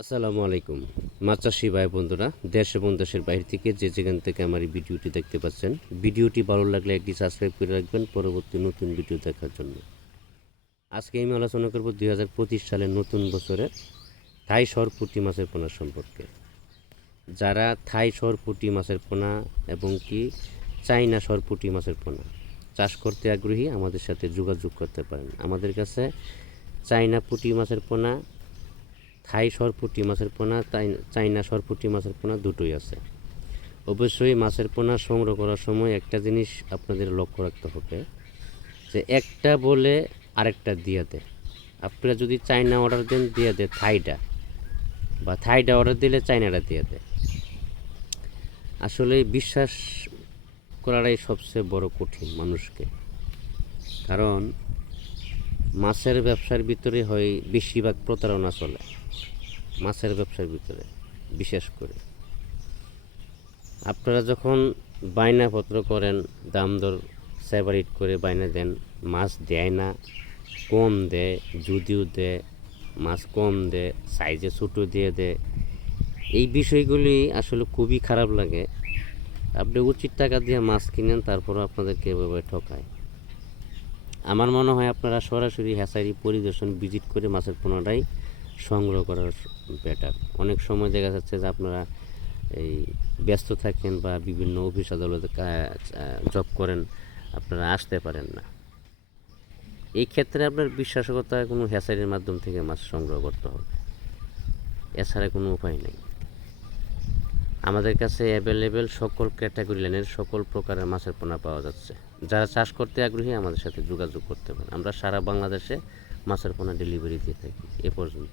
আসসালামু আলাইকুম। মাছ চাষি ভাই বন্ধুরা, দেশ এবং দেশের বাইরে থেকে যে যেখান থেকে আমার এই ভিডিওটি দেখতে পাচ্ছেন, ভিডিওটি ভালো লাগলে একটি সাবস্ক্রাইব করে রাখবেন পরবর্তী নতুন ভিডিও দেখার জন্য। আজকে আমি আলোচনা করব দুই হাজার পঁচিশ সালের নতুন বছরে থাই সর পুঁটি মাছের পোনা সম্পর্কে। যারা থাই সর পুঁটি মাছের পোনা এবং কি চাইনা সর পুঁটি মাছের পোনা চাষ করতে আগ্রহী, আমাদের সাথে যোগাযোগ করতে পারেন। আমাদের কাছে চাইনা পুঁটি মাছের পোনা থাই সরপুটি মাছের পোনা চাইনা সরপুটি মাছের পোনা দুটোই আছে। অবশ্যই মাছের পোনা সংগ্রহ করার সময় একটা জিনিস আপনাদের লক্ষ্য রাখতে হবে, যে একটা বলে আরেকটা দিয়ে দেয়। আপনারা যদি চাইনা অর্ডার দেন, দিয়ে দেয় থাইটা, বা থাইটা অর্ডার দিলে চাইনাটা দিয়ে দেয়। আসলে বিশ্বাস করাটাই সবচেয়ে বড় কঠিন মানুষকে, কারণ মাছের ব্যবসার ভিতরে হয় বেশিরভাগ প্রতারণা চলে। মাছের ব্যবসার ভিতরে, বিশেষ করে। আপনারা যখন বায়নাপত্র করেন, দাম দর সেপারেট করে বায়না দেন, মাছ দেয় না, কম দেয়, যদিও দেয়, মাছ কম দেয় সাইজে ছোটো দিয়ে দেয়, এই বিষয়গুলি আসলে খুবই খারাপ লাগে। আপনি উচিত টাকা দিয়ে মাছ কিনেন, তারপরও আপনাদেরকে এভাবে ঠকায়। আমার মনে হয় আপনারা সরাসরি হ্যাচারি পরিদর্শন ভিজিট করে মাছের পোনাটাই সংগ্রহ করার বেটার অনেক সময় দেখা যাচ্ছে যে আপনারা এই ব্যস্ত থাকেন বা বিভিন্ন অফিস আদালতে জব করেন, আপনারা আসতে পারেন না। এই ক্ষেত্রে আপনার বিশ্বাসকতা কোনো হ্যাচারির মাধ্যম থেকে মাছ সংগ্রহ করতে হবে। এছাড়া কোনো উপায় নেই। আমাদের কাছে অ্যাভেলেবেল সকল ক্যাটাগরি লাইনের সকল প্রকারের মাছের পোনা পাওয়া যাচ্ছে। যারা চাষ করতে আগ্রহী, আমাদের সাথে যোগাযোগ করতে পারেন। আমরা সারা বাংলাদেশে মাছের পোনা ডেলিভারি দিয়ে থাকি। এ পর্যন্ত।